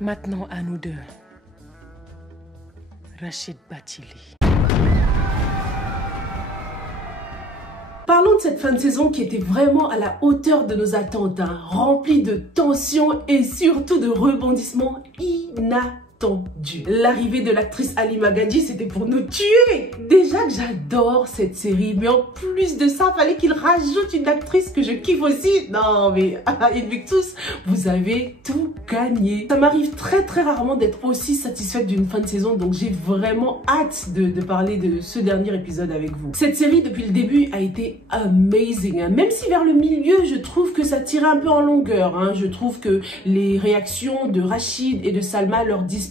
Maintenant à nous deux. Rachid Bathily. Parlons de cette fin de saison qui était vraiment à la hauteur de nos attentes, remplie de tensions et surtout de rebondissements inattendus. L'arrivée de l'actrice Halima Gadji, c'était pour nous tuer. Déjà que j'adore cette série, mais en plus de ça, fallait qu'il rajoute une actrice que je kiffe aussi. Non mais Invictus, vous avez tout gagné. Ça m'arrive très rarement d'être aussi satisfaite d'une fin de saison, donc j'ai vraiment hâte de parler de ce dernier épisode avec vous. Cette série, depuis le début, a été amazing. Même si vers le milieu, je trouve que ça tirait un peu en longueur. Je trouve que les réactions de Rachid et de Salma, leur dispute,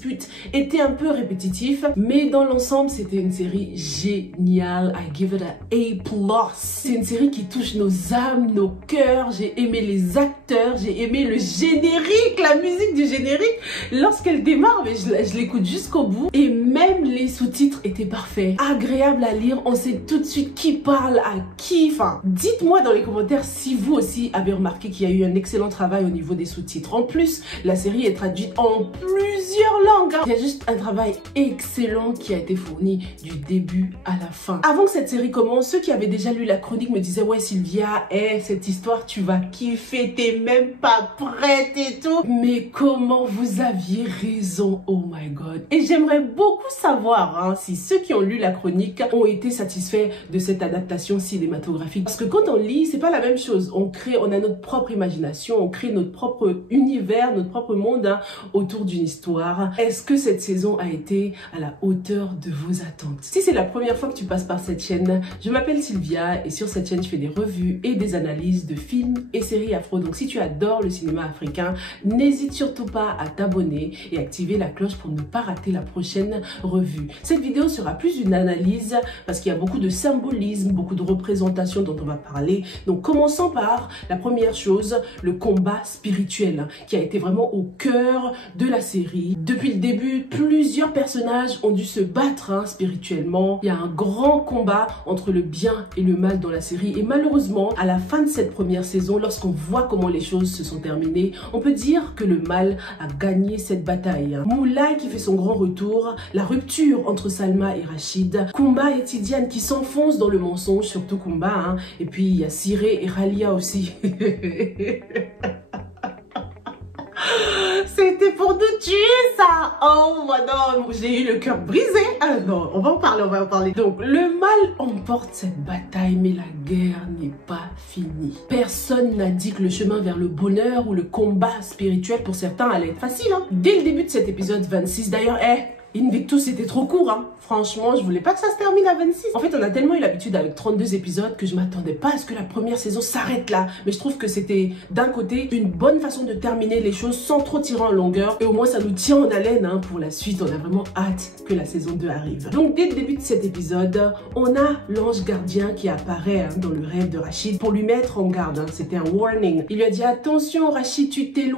était un peu répétitif, mais dans l'ensemble c'était une série géniale. I give it an A+. C'est une série qui touche nos âmes, nos cœurs. J'ai aimé les acteurs, j'ai aimé le générique, la musique du générique lorsqu'elle démarre, mais je l'écoute jusqu'au bout, et même les sous-titres étaient parfaits, agréable à lire. On sait tout de suite qui parle à qui. Enfin, dites-moi dans les commentaires si vous aussi avez remarqué qu'il y a eu un excellent travail au niveau des sous-titres. En plus, la série est traduite en plusieurs langues. Il y a juste un travail excellent qui a été fourni du début à la fin. Avant que cette série commence, ceux qui avaient déjà lu la chronique me disaient: ouais Sylvia, cette histoire tu vas kiffer, t'es même pas prête et tout. Mais comment vous aviez raison, oh my god. Et j'aimerais beaucoup savoir si ceux qui ont lu la chronique ont été satisfaits de cette adaptation cinématographique. Parce que quand on lit, c'est pas la même chose. On a notre propre imagination, on crée notre propre univers, notre propre monde autour d'une histoire. Est-ce que cette saison a été à la hauteur de vos attentes? Si c'est la première fois que tu passes par cette chaîne, je m'appelle Sylvia et sur cette chaîne je fais des revues et des analyses de films et séries afro. Donc si tu adores le cinéma africain, n'hésite surtout pas à t'abonner et activer la cloche pour ne pas rater la prochaine revue. Cette vidéo sera plus une analyse parce qu'il y a beaucoup de symbolisme, beaucoup de représentations dont on va parler. Donc commençons par la première chose, le combat spirituel qui a été vraiment au cœur de la série. Depuis le début, plusieurs personnages ont dû se battre spirituellement. Il y a un grand combat entre le bien et le mal dans la série. Et malheureusement, à la fin de cette première saison, lorsqu'on voit comment les choses se sont terminées, on peut dire que le mal a gagné cette bataille. Moulay qui fait son grand retour, la rupture entre Salma et Rachid, Kumba et Tidiane qui s'enfoncent dans le mensonge, surtout Kumba, et puis il y a Siré et Ralia aussi. C'était pour nous tuer ça. Oh non, j'ai eu le cœur brisé. Ah non, on va en parler. Donc le mal emporte cette bataille, mais la guerre n'est pas finie. Personne n'a dit que le chemin vers le bonheur ou le combat spirituel pour certains allait être facile. Dès le début de cet épisode 26, d'ailleurs, Invictus c'était trop court. Franchement, je voulais pas que ça se termine à 26. En fait, on a tellement eu l'habitude avec 32 épisodes que je m'attendais pas à ce que la première saison s'arrête là. Mais je trouve que c'était d'un côté une bonne façon de terminer les choses sans trop tirer en longueur. Et au moins, ça nous tient en haleine pour la suite. On a vraiment hâte que la saison 2 arrive. Donc, dès le début de cet épisode, on a l'ange gardien qui apparaît dans le rêve de Rachid pour lui mettre en garde. C'était un warning. Il lui a dit: attention Rachid, tu t'es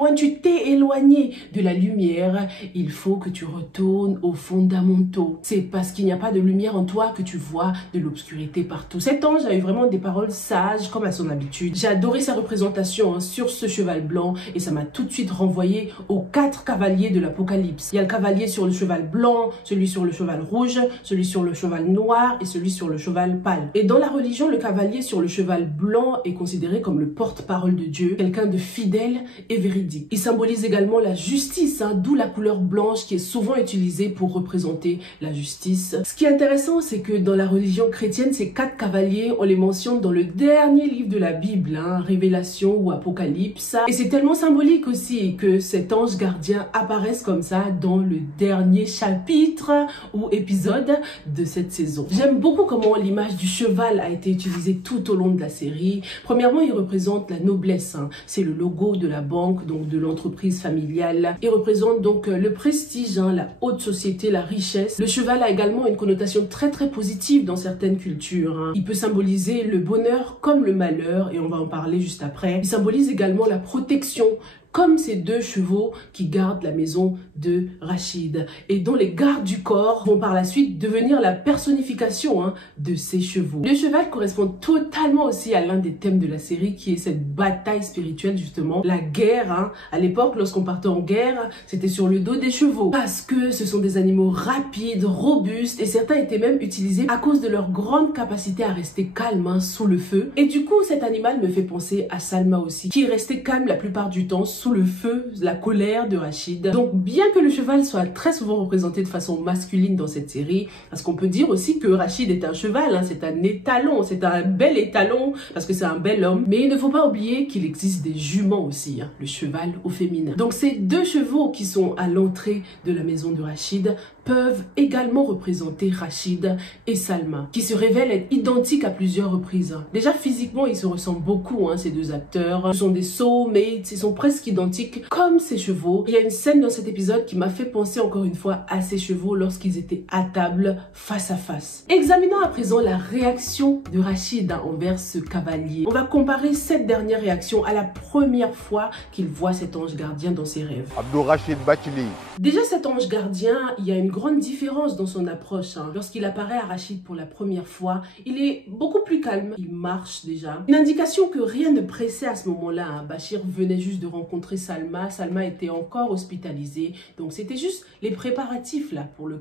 éloigné de la lumière. Il faut que tu retournes aux fondamentaux. C'est parce qu'il n'y a pas de lumière en toi que tu vois de l'obscurité partout. Cet ange a eu vraiment des paroles sages comme à son habitude. J'ai adoré sa représentation sur ce cheval blanc et ça m'a tout de suite renvoyé aux 4 cavaliers de l'Apocalypse. Il y a le cavalier sur le cheval blanc, celui sur le cheval rouge, celui sur le cheval noir et celui sur le cheval pâle. Et dans la religion, le cavalier sur le cheval blanc est considéré comme le porte-parole de Dieu, quelqu'un de fidèle et véridique. Il symbolise également la justice, d'où la couleur blanche qui est souvent utilisée pour représenter la justice. Ce qui est intéressant, c'est que dans la religion chrétienne, ces 4 cavaliers, on les mentionne dans le dernier livre de la Bible, Révélation ou Apocalypse. Et c'est tellement symbolique aussi que cet ange gardien apparaisse comme ça dans le dernier chapitre ou épisode de cette saison. J'aime beaucoup comment l'image du cheval a été utilisée tout au long de la série. Premièrement, il représente la noblesse. C'est le logo de la banque, donc de l'entreprise familiale. Il représente donc le prestige, la haute société, la richesse. Le cheval a également une connotation très positive dans certaines cultures. Il peut symboliser le bonheur comme le malheur et on va en parler juste après. Il symbolise également la protection, comme ces deux chevaux qui gardent la maison de Rachid et dont les gardes du corps vont par la suite devenir la personnification de ces chevaux. Le cheval correspond totalement aussi à l'un des thèmes de la série qui est cette bataille spirituelle justement, la guerre. À l'époque, lorsqu'on partait en guerre, c'était sur le dos des chevaux parce que ce sont des animaux rapides, robustes et certains étaient même utilisés à cause de leur grande capacité à rester calme sous le feu. Et du coup, cet animal me fait penser à Salma aussi, qui est restée calme la plupart du temps sous le feu, la colère de Rachid. Donc bien que le cheval soit très souvent représenté de façon masculine dans cette série, parce qu'on peut dire aussi que Rachid est un cheval, c'est un étalon, c'est un bel étalon, parce que c'est un bel homme. Mais il ne faut pas oublier qu'il existe des juments aussi, le cheval au féminin. Donc ces deux chevaux qui sont à l'entrée de la maison de Rachid peuvent également représenter Rachid et Salma, qui se révèlent être identiques à plusieurs reprises. Déjà physiquement, ils se ressemblent beaucoup, ces deux acteurs. Ce sont des soulmates, ils sont presque identiques comme ces chevaux. Il y a une scène dans cet épisode qui m'a fait penser encore une fois à ces chevaux lorsqu'ils étaient à table, face à face. Examinons à présent la réaction de Rachid envers ce cavalier. On va comparer cette dernière réaction à la première fois qu'il voit cet ange gardien dans ses rêves. Abdou Rachid Bachili. Déjà cet ange gardien, il y a une grande différence dans son approche. Lorsqu'il apparaît à Rachid pour la première fois, il est beaucoup plus calme. Il marche déjà. Une indication que rien ne pressait à ce moment-là. Bachir venait juste de rencontrer Salma. Salma était encore hospitalisée. Donc c'était juste les préparatifs là pour le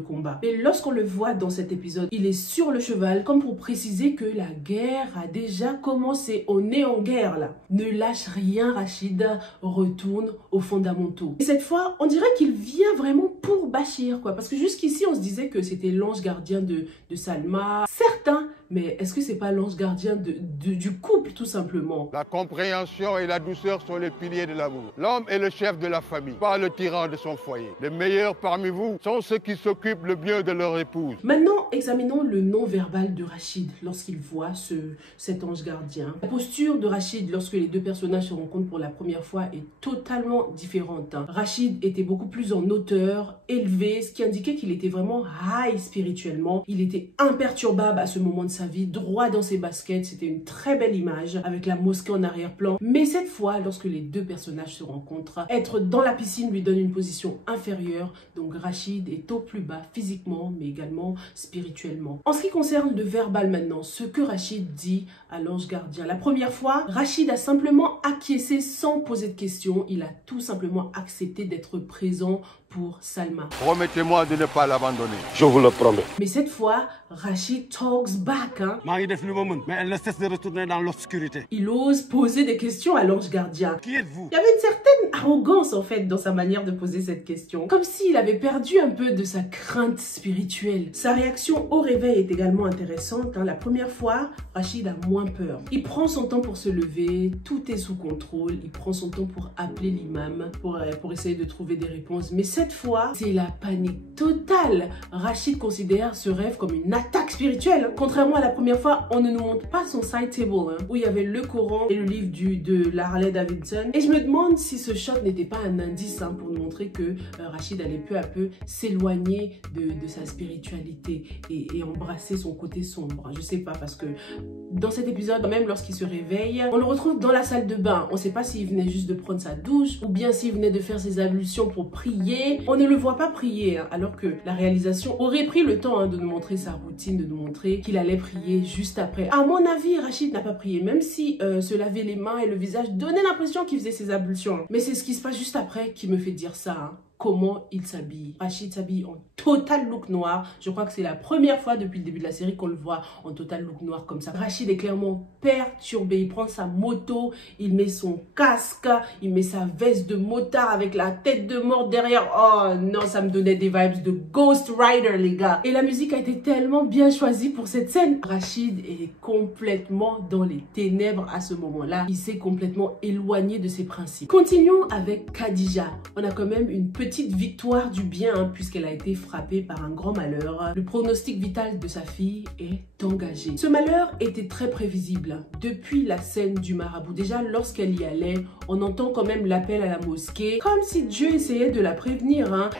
combat. Et lorsqu'on le voit dans cet épisode, il est sur le cheval comme pour préciser que la guerre a déjà commencé. On est en guerre là. Ne lâche rien Rachid, retourne aux fondamentaux. Et cette fois, on dirait qu'il vient vraiment pour Bachir. Parce que jusqu'ici, on se disait que c'était l'ange gardien de Salma. Certains, mais est-ce que c'est pas l'ange gardien du couple, tout simplement? La compréhension et la douceur sont les piliers de l'amour. L'homme est le chef de la famille, pas le tyran de son foyer. Les meilleurs parmi vous sont ceux qui s'occupent le mieux de leur épouse. Maintenant, examinons le non-verbal de Rachid lorsqu'il voit cet ange gardien. La posture de Rachid lorsque les deux personnages se rencontrent pour la première fois est totalement différente. Rachid était beaucoup plus en hauteur, élevé, ce qui indiquait qu'il était vraiment high spirituellement. Il était imperturbable à ce moment de sa vie, droit dans ses baskets. C'était une très belle image avec la mosquée en arrière-plan. Mais cette fois, lorsque les deux personnages se rencontrent, être dans la piscine lui donne une position inférieure. Donc Rachid est au plus bas physiquement, mais également spirituellement. En ce qui concerne le verbal maintenant, ce que Rachid dit à l'ange gardien. La première fois, Rachid a simplement acquiescé sans poser de questions. Il a tout simplement accepté d'être présent pour Salma. Promettez-moi de ne pas l'abandonner. Je vous le promets. Mais cette fois, Rachid talks back. Mais elle ne cesse de retourner dans l'obscurité. Il ose poser des questions à l'ange gardien. Qui êtes-vous? Il y avait une certaine arrogance en fait dans sa manière de poser cette question. Comme s'il avait perdu un peu de sa crainte spirituelle. Sa réaction au réveil est également intéressante. La première fois, Rachid a moins peur. Il prend son temps pour se lever, tout est sous contrôle. Il prend son temps pour appeler l'imam, pour essayer de trouver des réponses. Mais cette fois, c'est la panique totale. Rachid considère ce rêve comme une attaque spirituelle. Contrairement à la première fois, on ne nous montre pas son side table, où il y avait le Coran et le livre de la Harley Davidson. Et je me demande si ce shot n'était pas un indice pour nous montrer que Rachid allait peu à peu s'éloigner de sa spiritualité et embrasser son côté sombre. Je sais pas, parce que dans cet épisode, même lorsqu'il se réveille, on le retrouve dans la salle de bain. On ne sait pas s'il venait juste de prendre sa douche ou bien s'il venait de faire ses ablutions pour prier. On ne le voit pas prier, alors que la réalisation aurait pris le temps de nous montrer sa routine, de nous montrer qu'il allait prier juste après. À mon avis, Rachid n'a pas prié, même si se laver les mains et le visage donnait l'impression qu'il faisait ses ablutions. Mais c'est ce qui se passe juste après qui me fait dire ça. Comment il s'habille. Rachid s'habille en total look noir. Je crois que c'est la première fois depuis le début de la série qu'on le voit en total look noir comme ça. Rachid est clairement perturbé. Il prend sa moto, il met son casque, il met sa veste de motard avec la tête de mort derrière. Oh non, ça me donnait des vibes de Ghost Rider, les gars. Et la musique a été tellement bien choisie pour cette scène. Rachid est complètement dans les ténèbres à ce moment-là. Il s'est complètement éloigné de ses principes. Continuons avec Khadija. On a quand même une petite victoire du bien puisqu'elle a été frappée par un grand malheur. Le pronostic vital de sa fille est engagé. Ce malheur était très prévisible depuis la scène du marabout. Déjà, lorsqu'elle y allait, on entend quand même l'appel à la mosquée, comme si Dieu essayait de la prévenir.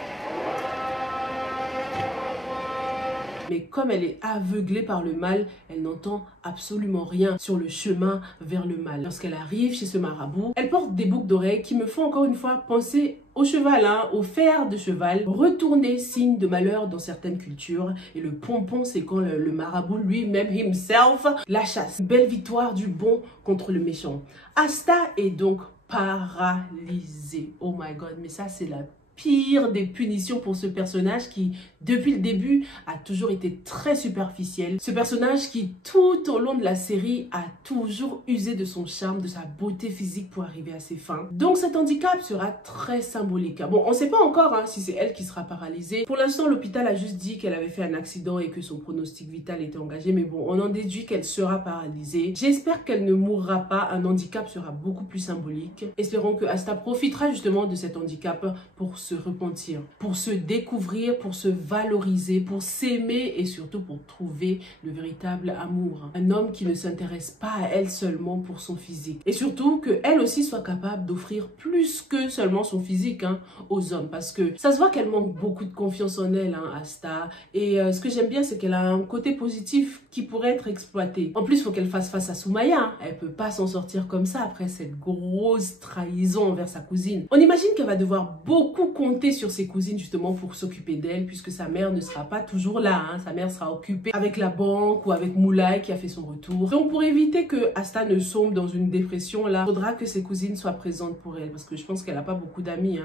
mais comme elle est aveuglée par le mal, elle n'entend absolument rien sur le chemin vers le mal. Lorsqu'elle arrive chez ce marabout, elle porte des boucles d'oreilles qui me font encore une fois penser au cheval, au fer de cheval, retourné signe de malheur dans certaines cultures. Et le pompon, c'est quand le marabout lui-même, himself, la chasse. Belle victoire du bon contre le méchant. Asta est donc paralysée. Oh my god, mais ça c'est la pire des punitions pour ce personnage qui, depuis le début, a toujours été très superficiel. Ce personnage qui, tout au long de la série, a toujours usé de son charme, de sa beauté physique pour arriver à ses fins. Donc cet handicap sera très symbolique. Bon, on ne sait pas encore si c'est elle qui sera paralysée. Pour l'instant, l'hôpital a juste dit qu'elle avait fait un accident et que son pronostic vital était engagé. Mais bon, on en déduit qu'elle sera paralysée. J'espère qu'elle ne mourra pas. Un handicap sera beaucoup plus symbolique. Espérons que Asta profitera justement de cet handicap pour se repentir, pour se découvrir, pour se valoriser, pour s'aimer et surtout pour trouver le véritable amour. Un homme qui ne s'intéresse pas à elle seulement pour son physique. Et surtout qu'elle aussi soit capable d'offrir plus que seulement son physique aux hommes. Parce que ça se voit qu'elle manque beaucoup de confiance en elle, Asta. Et ce que j'aime bien, c'est qu'elle a un côté positif qui pourrait être exploité. En plus, il faut qu'elle fasse face à Soumaya. Elle peut pas s'en sortir comme ça après cette grosse trahison envers sa cousine. On imagine qu'elle va devoir beaucoup compter sur ses cousines justement pour s'occuper d'elle puisque sa mère ne sera pas toujours là. Sa mère sera occupée avec la banque ou avec Moulay qui a fait son retour. Donc pour éviter que Asta ne sombre dans une dépression, là, il faudra que ses cousines soient présentes pour elle parce que je pense qu'elle n'a pas beaucoup d'amis,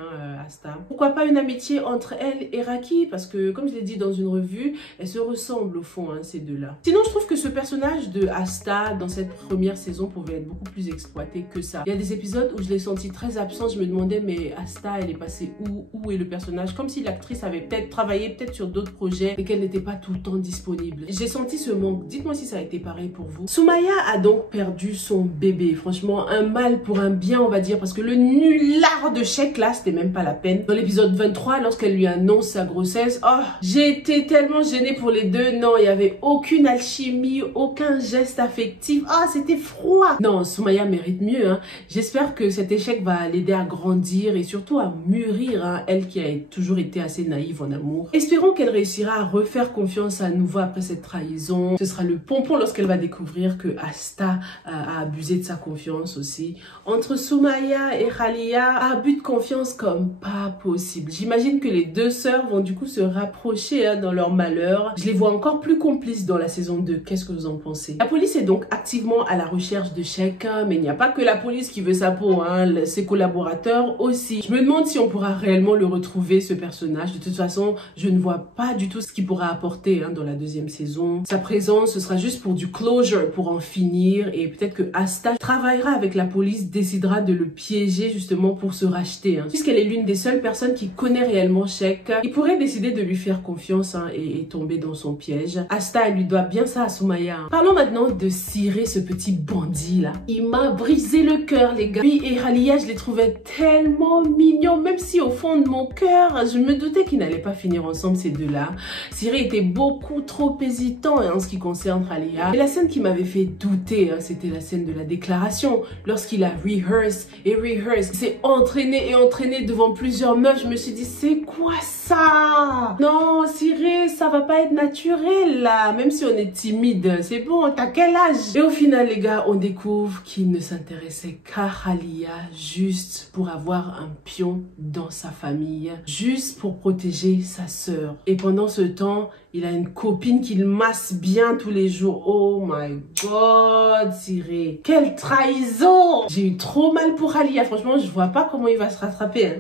Asta. Pourquoi pas une amitié entre elle et Raki parce que comme je l'ai dit dans une revue, elles se ressemblent au fond, ces deux-là. Sinon, je trouve que ce personnage de Asta dans cette première saison pouvait être beaucoup plus exploité que ça. Il y a des épisodes où je l'ai senti très absente. Je me demandais mais Asta, elle est passée où est le personnage, comme si l'actrice avait peut-être travaillé sur d'autres projets et qu'elle n'était pas tout le temps disponible. J'ai senti ce manque. Dites-moi si ça a été pareil pour vous. Soumaya a donc perdu son bébé. Franchement, un mal pour un bien, on va dire, parce que le nulard de Sheikh là, c'était même pas la peine. Dans l'épisode 23, lorsqu'elle lui annonce sa grossesse, j'ai été tellement gênée pour les deux. Non, il n'y avait aucune alchimie, aucun geste affectif. C'était froid. Non, Soumaya mérite mieux. J'espère que cet échec va l'aider à grandir et surtout à mûrir, elle qui a toujours été assez naïve en amour. Espérons qu'elle réussira à refaire confiance à nouveau après cette trahison. Ce sera le pompon lorsqu'elle va découvrir que Asta a abusé de sa confiance aussi. Entre Soumaya et Khalia, abus de confiance comme pas possible. J'imagine que les deux sœurs vont du coup se rapprocher dans leur malheur. Je les vois encore plus complices dans la saison 2. Qu'est-ce que vous en pensez? La police est donc activement à la recherche de Sheikh, mais il n'y a pas que la police qui veut sa peau, ses collaborateurs aussi. Je me demande si on pourra réellement le retrouver, ce personnage. De toute façon, je ne vois pas du tout ce qu'il pourra apporter dans la deuxième saison. Sa présence, ce sera juste pour du closure, pour en finir. Et peut-être que Asta travaillera avec la police, décidera de le piéger justement pour se racheter. Puisqu'elle est l'une des seules personnes qui connaît réellement Sheikh, il pourrait décider de lui faire confiance et tomber dans son piège. Asta, elle lui doit bien ça à Soumaya. Parlons maintenant de Siré, ce petit bandit là. Il m'a brisé le cœur, les gars. Lui et Khalia, je les trouvais tellement mignons, même si au fond de mon cœur, je me doutais qu'ils n'allaient pas finir ensemble, ces deux-là. Siré était beaucoup trop hésitant en ce qui concerne Khalia. Et la scène qui m'avait fait douter, c'était la scène de la déclaration. Lorsqu'il a rehearse et rehearse, s'est entraîné et entraîné devant plusieurs meufs, je me suis dit, c'est quoi ça? Non, Siré, ça va pas être naturel là, même si on est timide. C'est bon, t'as quel âge? Et au final, les gars, on découvre qu'il ne s'intéressait qu'à Khalia juste pour avoir un pion dans sa famille, juste pour protéger sa sœur. Et pendant ce temps, il a une copine qu'il masse bien tous les jours. Oh my god, Siré. Quelle trahison! J'ai eu trop mal pour Khalia. Franchement, je vois pas comment il va se rattraper.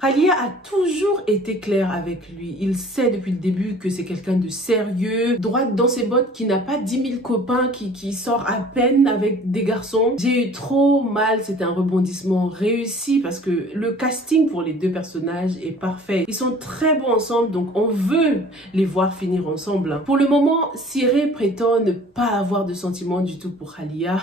Khalia a toujours été claire avec lui. Il sait depuis le début que c'est quelqu'un de sérieux, droite dans ses bottes, qui n'a pas 10 000 copains, qui sort à peine avec des garçons. J'ai eu trop mal. C'était un rebondissement réussi parce que le casting pour les deux personnages est parfait. Ils sont très bons ensemble, donc on veut les voir finir ensemble. Pour le moment, Siré prétend ne pas avoir de sentiments du tout pour Khalia.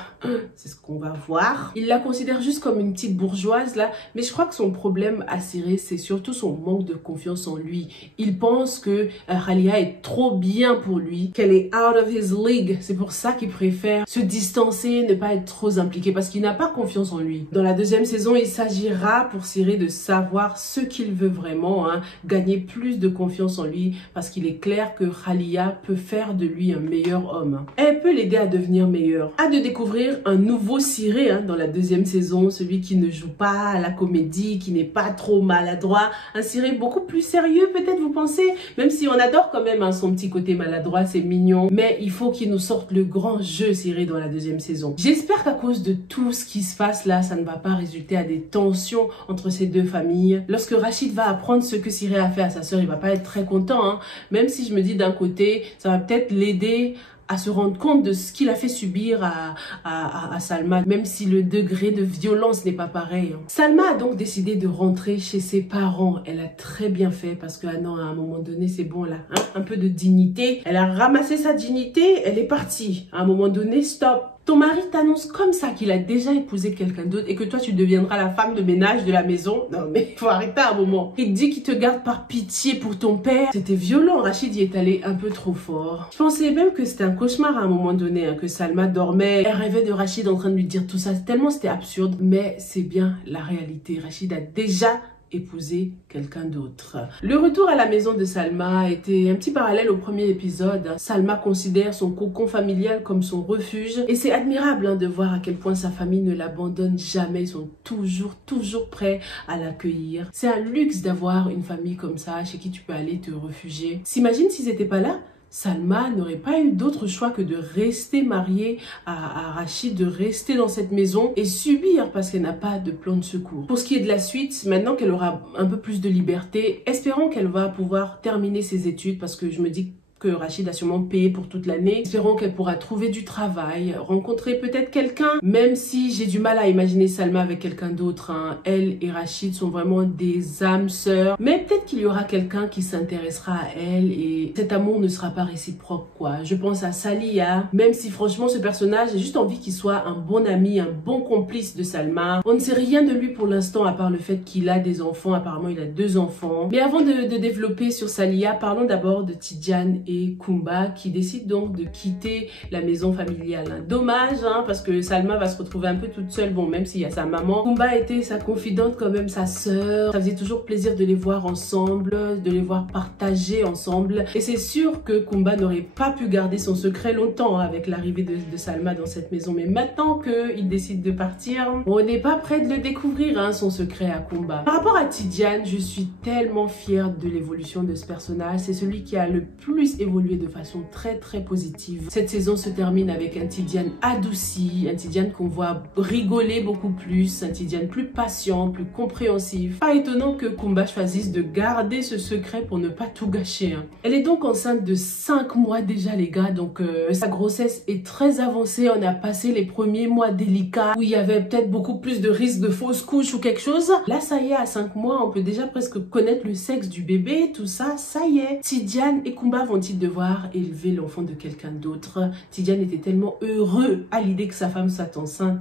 C'est ce qu'on va voir. Il la considère juste comme une petite bourgeoise là, mais je crois que son problème à Siré, c'est surtout son manque de confiance en lui. Il pense que Khalia est trop bien pour lui, qu'elle est out of his league. C'est pour ça qu'il préfère se distancer, ne pas être trop impliqué, parce qu'il n'a pas confiance en lui. Dans la deuxième saison, il s'agira pour Siré de savoir ce qu'il veut vraiment, gagner plus de confiance en lui, parce qu'il est est clair que Khalia peut faire de lui un meilleur homme. Elle peut l'aider à devenir meilleur. Hâte de découvrir un nouveau Ciré dans la deuxième saison, celui qui ne joue pas à la comédie, qui n'est pas trop maladroit. Un Ciré beaucoup plus sérieux peut-être, vous pensez? Même si on adore quand même son petit côté maladroit, c'est mignon. Mais il faut qu'il nous sorte le grand jeu Ciré dans la deuxième saison. J'espère qu'à cause de tout ce qui se passe là, ça ne va pas résulter à des tensions entre ces deux familles. Lorsque Rachid va apprendre ce que Ciré a fait à sa sœur, il va pas être très content. Même si je me dis d'un côté, ça va peut-être l'aider à se rendre compte de ce qu'il a fait subir à Salma, même si le degré de violence n'est pas pareil. Salma a donc décidé de rentrer chez ses parents. Elle a très bien fait parce que, non, à un moment donné, c'est bon là, un peu de dignité. Elle a ramassé sa dignité, elle est partie. À un moment donné, stop. Ton mari t'annonce comme ça qu'il a déjà épousé quelqu'un d'autre et que toi tu deviendras la femme de ménage de la maison. Non mais faut arrêter un moment. Il te dit qu'il te garde par pitié pour ton père. C'était violent, Rachid y est allé un peu trop fort. Je pensais même que c'était un cauchemar à un moment donné, que Salma dormait. Elle rêvait de Rachid en train de lui dire tout ça. Tellement c'était absurde. Mais c'est bien la réalité. Rachid a déjà épouser quelqu'un d'autre. Le retour à la maison de Salma était un petit parallèle au premier épisode. Salma considère son cocon familial comme son refuge et c'est admirable de voir à quel point sa famille ne l'abandonne jamais. Ils sont toujours prêts à l'accueillir. C'est un luxe d'avoir une famille comme ça chez qui tu peux aller te réfugier. S'imagine s'ils n'étaient pas là, Salma n'aurait pas eu d'autre choix que de rester mariée à Rachid, de rester dans cette maison et subir parce qu'elle n'a pas de plan de secours. Pour ce qui est de la suite, maintenant qu'elle aura un peu plus de liberté, espérons qu'elle va pouvoir terminer ses études parce que je me dis que Rachid a sûrement payé pour toute l'année. Espérons qu'elle pourra trouver du travail, rencontrer peut-être quelqu'un, même si j'ai du mal à imaginer Salma avec quelqu'un d'autre. Elle et Rachid sont vraiment des âmes sœurs, mais peut-être qu'il y aura quelqu'un qui s'intéressera à elle et cet amour ne sera pas réciproque, quoi. Je pense à Salia, même si franchement ce personnage, j'ai juste envie qu'il soit un bon ami, un bon complice de Salma. On ne sait rien de lui pour l'instant à part le fait qu'il a des enfants. Apparemment il a 2 enfants. Mais avant de développer sur Salia, parlons d'abord de Tidiane et Kumba qui décide donc de quitter la maison familiale. Dommage parce que Salma va se retrouver un peu toute seule, bon même s'il y a sa maman. Kumba était sa confidente quand même, sa sœur. Ça faisait toujours plaisir de les voir ensemble, de les voir partager ensemble et c'est sûr que Kumba n'aurait pas pu garder son secret longtemps avec l'arrivée de Salma dans cette maison. Mais maintenant qu'il décide de partir, on n'est pas prêt de le découvrir son secret à Kumba. Par rapport à Tidiane, je suis tellement fière de l'évolution de ce personnage. C'est celui qui a le plus évolué de façon très positive. Cette saison se termine avec un Tidiane adouci, un Tidiane qu'on voit rigoler beaucoup plus, un Tidiane plus patient, plus compréhensif. Pas étonnant que Kumba choisisse de garder ce secret pour ne pas tout gâcher. Elle est donc enceinte de 5 mois déjà les gars, donc sa grossesse est très avancée. On a passé les premiers mois délicats où il y avait peut-être beaucoup plus de risques de fausse couche ou quelque chose. Là ça y est, à 5 mois on peut déjà presque connaître le sexe du bébé, tout ça, ça y est. Tidiane et Kumba vont-ils devoir élever l'enfant de quelqu'un d'autre? Tidiane était tellement heureux à l'idée que sa femme soit enceinte.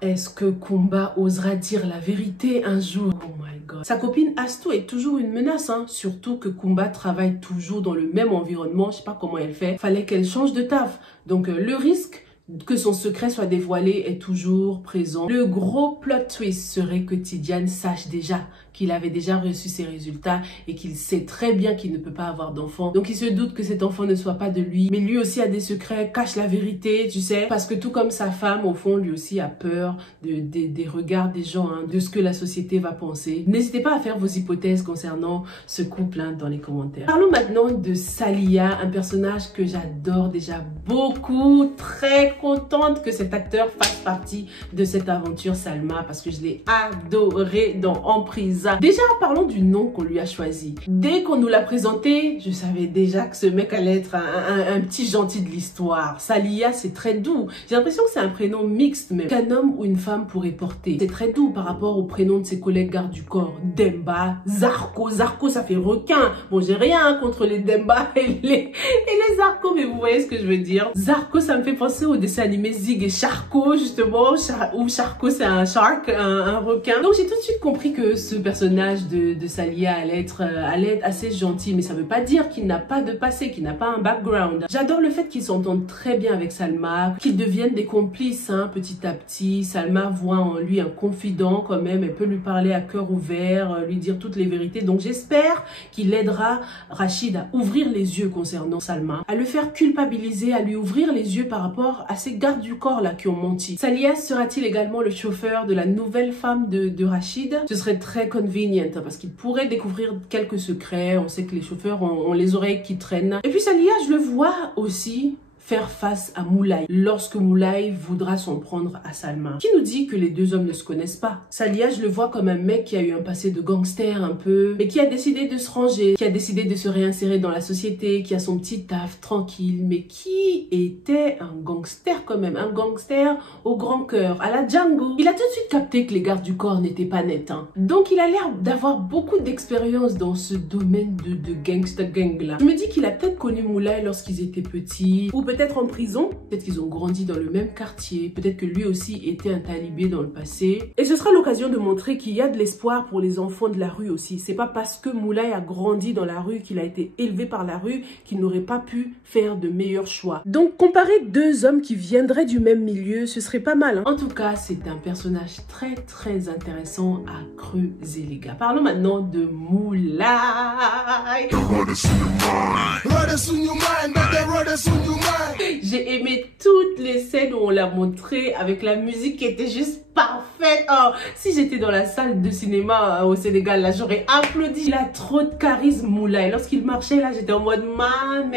Est-ce que Kumba osera dire la vérité un jour? Oh my god. Sa copine Astou est toujours une menace, surtout que Kumba travaille toujours dans le même environnement. Je sais pas comment elle fait. Fallait qu'elle change de taf. Donc le risque que son secret soit dévoilé est toujours présent. Le gros plot twist serait que Tidiane sache déjà qu'il avait déjà reçu ses résultats et qu'il sait très bien qu'il ne peut pas avoir d'enfant. Donc il se doute que cet enfant ne soit pas de lui. Mais lui aussi a des secrets, cache la vérité, tu sais. Parce que tout comme sa femme, au fond, lui aussi a peur des regards des gens, de ce que la société va penser. N'hésitez pas à faire vos hypothèses concernant ce couple dans les commentaires. Parlons maintenant de Salia, un personnage que j'adore déjà beaucoup. Très contente que cet acteur fasse partie de cette aventure Salma parce que je l'ai adoré dans Emprise. Déjà, parlons du nom qu'on lui a choisi. Dès qu'on nous l'a présenté, je savais déjà que ce mec allait être un petit gentil de l'histoire. Salia, c'est très doux. J'ai l'impression que c'est un prénom mixte même, qu'un homme ou une femme pourrait porter. C'est très doux par rapport au prénom de ses collègues gardes du corps. Demba, Zarko. Zarko, ça fait requin. Bon, j'ai rien contre les Demba et les Zarko, mais vous voyez ce que je veux dire. Zarko, ça me fait penser au dessin animé Zig et Charco, justement, où Charco, c'est un shark, un requin. Donc, j'ai tout de suite compris que ce personnage de Salia allait être assez gentil, mais ça veut pas dire qu'il n'a pas de passé, qu'il n'a pas un background. J'adore le fait qu'ils s'entendent très bien avec Salma, qu'ils deviennent des complices hein, petit à petit. Salma voit en lui un confident quand même, elle peut lui parler à cœur ouvert, lui dire toutes les vérités. Donc j'espère qu'il aidera Rachid à ouvrir les yeux concernant Salma, à le faire culpabiliser, à lui ouvrir les yeux par rapport à ces gardes du corps là qui ont menti. Salia sera-t-il également le chauffeur de la nouvelle femme de Rachid? Ce serait très convenient hein, parce qu'il pourrait découvrir quelques secrets. On sait que les chauffeurs ont les oreilles qui traînent. Et puis Salia, je le vois aussi faire face à Moulay lorsque Moulay voudra s'en prendre à Salma. Qui nous dit que les deux hommes ne se connaissent pas? Salia, je le vois comme un mec qui a eu un passé de gangster un peu, mais qui a décidé de se ranger, qui a décidé de se réinsérer dans la société, qui a son petit taf tranquille, mais qui était un gangster quand même, un gangster au grand cœur, à la Django. Il a tout de suite capté que les gardes du corps n'étaient pas nets. Hein. Donc il a l'air d'avoir beaucoup d'expérience dans ce domaine de gangster gang là. Je me dis qu'il a peut-être connu Moulay lorsqu'ils étaient petits, ou peut-être en prison, peut-être qu'ils ont grandi dans le même quartier, peut-être que lui aussi était un talibé dans le passé. Et ce sera l'occasion de montrer qu'il y a de l'espoir pour les enfants de la rue aussi. C'est pas parce que Moulay a grandi dans la rue, qu'il a été élevé par la rue, qu'il n'aurait pas pu faire de meilleurs choix. Donc comparer deux hommes qui viendraient du même milieu, ce serait pas mal. Hein. En tout cas, c'est un personnage très très intéressant à creuser les gars. Parlons maintenant de Moulay. J'ai aimé toutes les scènes où on l'a montré avec la musique qui était juste parfaite. Oh, si j'étais dans la salle de cinéma au Sénégal, là, j'aurais applaudi. Il a trop de charisme, Moulay. Lorsqu'il marchait, là, j'étais en mode, man,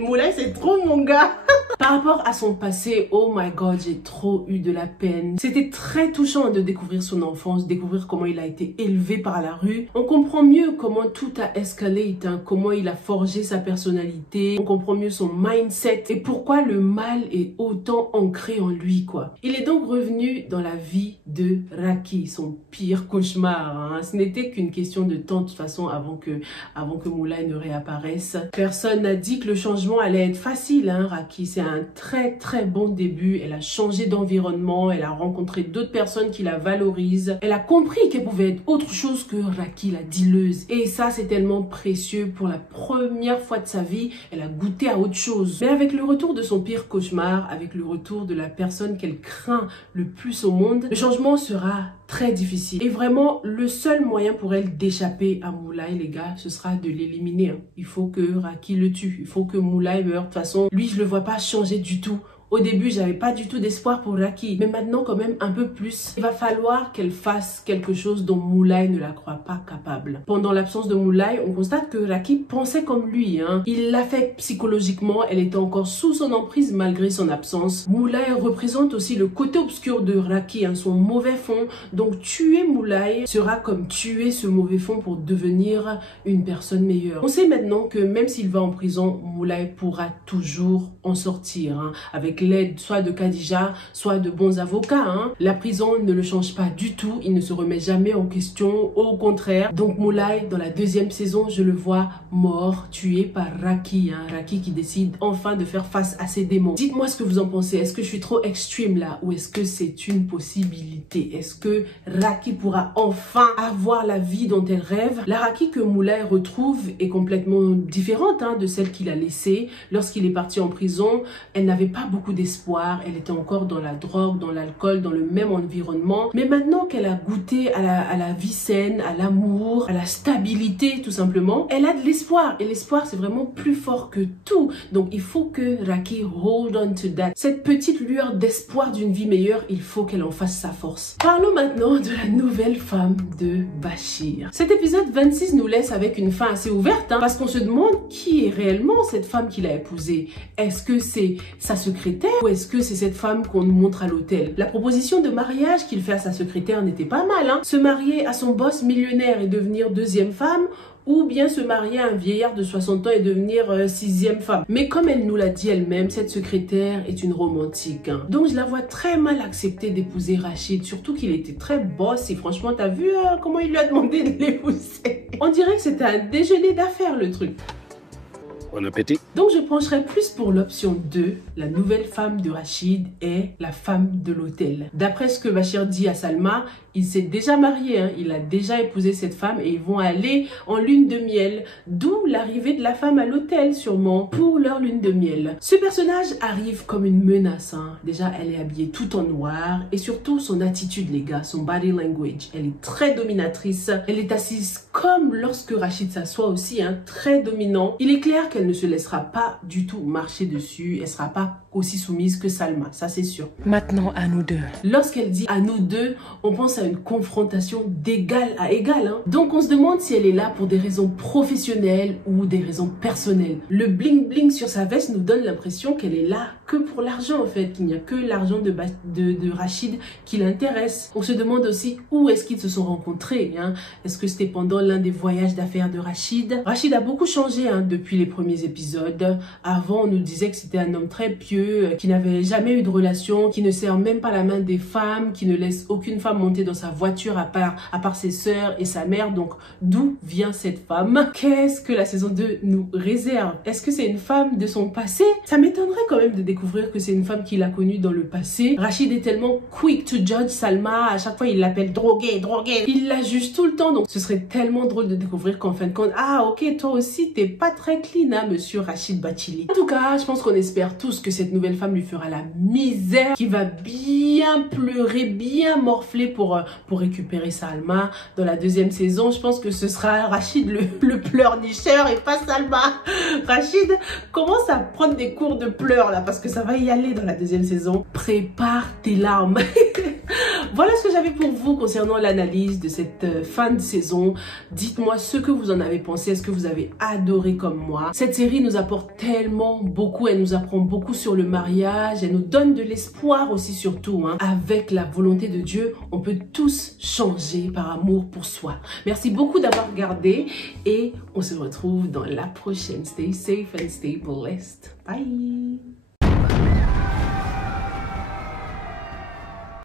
Moulay, c'est trop mon gars. Par rapport à son passé, oh my god, j'ai trop eu de la peine. C'était très touchant de découvrir son enfance, découvrir comment il a été élevé par la rue. On comprend mieux comment tout a escalé, hein, comment il a forgé sa personnalité. On comprend mieux son mindset et pourquoi le mal est autant ancré en lui, quoi. Il est donc revenu dans la vie de Raki, son pire cauchemar. Hein. Ce n'était qu'une question de temps, de toute façon, avant que Moulay ne réapparaisse. Personne n'a dit que le changement allait être facile, hein, Raki. C'est un très très bon début. Elle a changé d'environnement, elle a rencontré d'autres personnes qui la valorisent. Elle a compris qu'elle pouvait être autre chose que Raki, la dealeuse. Et ça, c'est tellement précieux. Pour la première fois de sa vie, elle a goûté à autre chose. Mais avec le retour de son pire cauchemar, avec le retour de la personne qu'elle craint le plus au monde, le changement sera très difficile. Et vraiment, le seul moyen pour elle d'échapper à Moulay, les gars, ce sera de l'éliminer. Hein. Il faut que Raki le tue. Il faut que Moulay meure. De toute façon, lui, je le vois pas changer du tout. Au début, j'avais pas du tout d'espoir pour Raki, mais maintenant quand même un peu plus. Il va falloir qu'elle fasse quelque chose dont Moulay ne la croit pas capable. Pendant l'absence de Moulay, on constate que Raki pensait comme lui. Hein. Il l'a fait psychologiquement, elle était encore sous son emprise malgré son absence. Moulay représente aussi le côté obscur de Raki, hein, son mauvais fond. Donc tuer Moulay sera comme tuer ce mauvais fond pour devenir une personne meilleure. On sait maintenant que même s'il va en prison, Moulay pourra toujours en sortir, hein, avec l'aide soit de Khadija, soit de bons avocats. Hein. La prison ne le change pas du tout, il ne se remet jamais en question, au contraire. Donc Moulay, dans la deuxième saison, je le vois mort, tué par Raki. Hein. Raki qui décide enfin de faire face à ses démons. Dites-moi ce que vous en pensez, est-ce que je suis trop extreme là, ou est-ce que c'est une possibilité? Est-ce que Raki pourra enfin avoir la vie dont elle rêve? La Raki que Moulay retrouve est complètement différente hein, de celle qu'il a laissée. Lorsqu'il est parti en prison, elle n'avait pas beaucoup d'espoir, elle était encore dans la drogue, dans l'alcool, dans le même environnement. Mais maintenant qu'elle a goûté à la vie saine, à l'amour, à la stabilité tout simplement, elle a de l'espoir. Et l'espoir, c'est vraiment plus fort que tout. Donc il faut que Raki hold on to that. Cette petite lueur d'espoir d'une vie meilleure, il faut qu'elle en fasse sa force. Parlons maintenant de la nouvelle femme de Bachir. Cet épisode 26 nous laisse avec une fin assez ouverte, hein, parce qu'on se demande qui est réellement cette femme qu'il a épousée. Est-ce que c'est sa secrétaire ou est-ce que c'est cette femme qu'on nous montre à l'hôtel? La proposition de mariage qu'il fait à sa secrétaire n'était pas mal, hein. Se marier à son boss millionnaire et devenir deuxième femme, ou bien se marier à un vieillard de 60 ans et devenir sixième femme. Mais comme elle nous l'a dit elle-même, cette secrétaire est une romantique. Hein. Donc je la vois très mal accepter d'épouser Rachid, surtout qu'il était très boss et franchement, t'as vu comment il lui a demandé de l'épouser? On dirait que c'était un déjeuner d'affaires le truc. Bon appétit. Donc je pencherai plus pour l'option 2, la nouvelle femme de Rachid est la femme de l'hôtel. D'après ce que Bachir dit à Salma, il s'est déjà marié, hein. Il a déjà épousé cette femme et ils vont aller en lune de miel. D'où l'arrivée de la femme à l'hôtel sûrement pour leur lune de miel. Ce personnage arrive comme une menace, hein. Déjà, elle est habillée tout en noir et surtout son attitude, les gars, son body language. Elle est très dominatrice. Elle est assise comme lorsque Rachid s'assoit aussi, hein, très dominant. Il est clair qu'elle ne se laissera pas du tout marcher dessus. Elle sera pas aussi soumise que Salma, ça c'est sûr. Maintenant à nous deux. Lorsqu'elle dit à nous deux, on pense à une confrontation d'égal à égal, hein. Donc on se demande si elle est là pour des raisons professionnelles ou des raisons personnelles. Le bling bling sur sa veste nous donne l'impression qu'elle est là que pour l'argent en fait, qu'il n'y a que l'argent de Rachid qui l'intéresse. On se demande aussi où est-ce qu'ils se sont rencontrés, hein. Est-ce que c'était pendant l'un des voyages d'affaires de Rachid? Rachid a beaucoup changé, hein, depuis les premiers épisodes. Avant on nous disait que c'était un homme très pieux, qui n'avait jamais eu de relation, qui ne serre même pas la main des femmes, qui ne laisse aucune femme monter dans sa voiture à part ses sœurs et sa mère. Donc d'où vient cette femme? Qu'est-ce que la saison 2 nous réserve? Est-ce que c'est une femme de son passé? Ça m'étonnerait quand même de découvrir que c'est une femme qu'il a connue dans le passé. Rachid est tellement quick to judge Salma, à chaque fois il l'appelle droguée, droguée. Il la juge tout le temps, donc ce serait tellement drôle de découvrir qu'en fin de compte, ah ok, toi aussi t'es pas très clean, hein, monsieur Rachid Bachili. En tout cas, je pense qu'on espère tous que cette nouvelle femme lui fera la misère, qui va bien pleurer, bien morfler pour récupérer Salma. Dans la deuxième saison, je pense que ce sera Rachid le pleurnicheur et pas Salma. Rachid commence à prendre des cours de pleurs là, parce que ça va y aller dans la deuxième saison. Prépare tes larmes. Voilà ce que j'avais pour vous concernant l'analyse de cette fin de saison. Dites-moi ce que vous en avez pensé. Est-ce que vous avez adoré comme moi? Cette série nous apporte tellement beaucoup. Elle nous apprend beaucoup sur le mariage. Elle nous donne de l'espoir aussi surtout, hein. Avec la volonté de Dieu, on peut tous changer par amour pour soi. Merci beaucoup d'avoir regardé et on se retrouve dans la prochaine. Stay safe and stay blessed. Bye!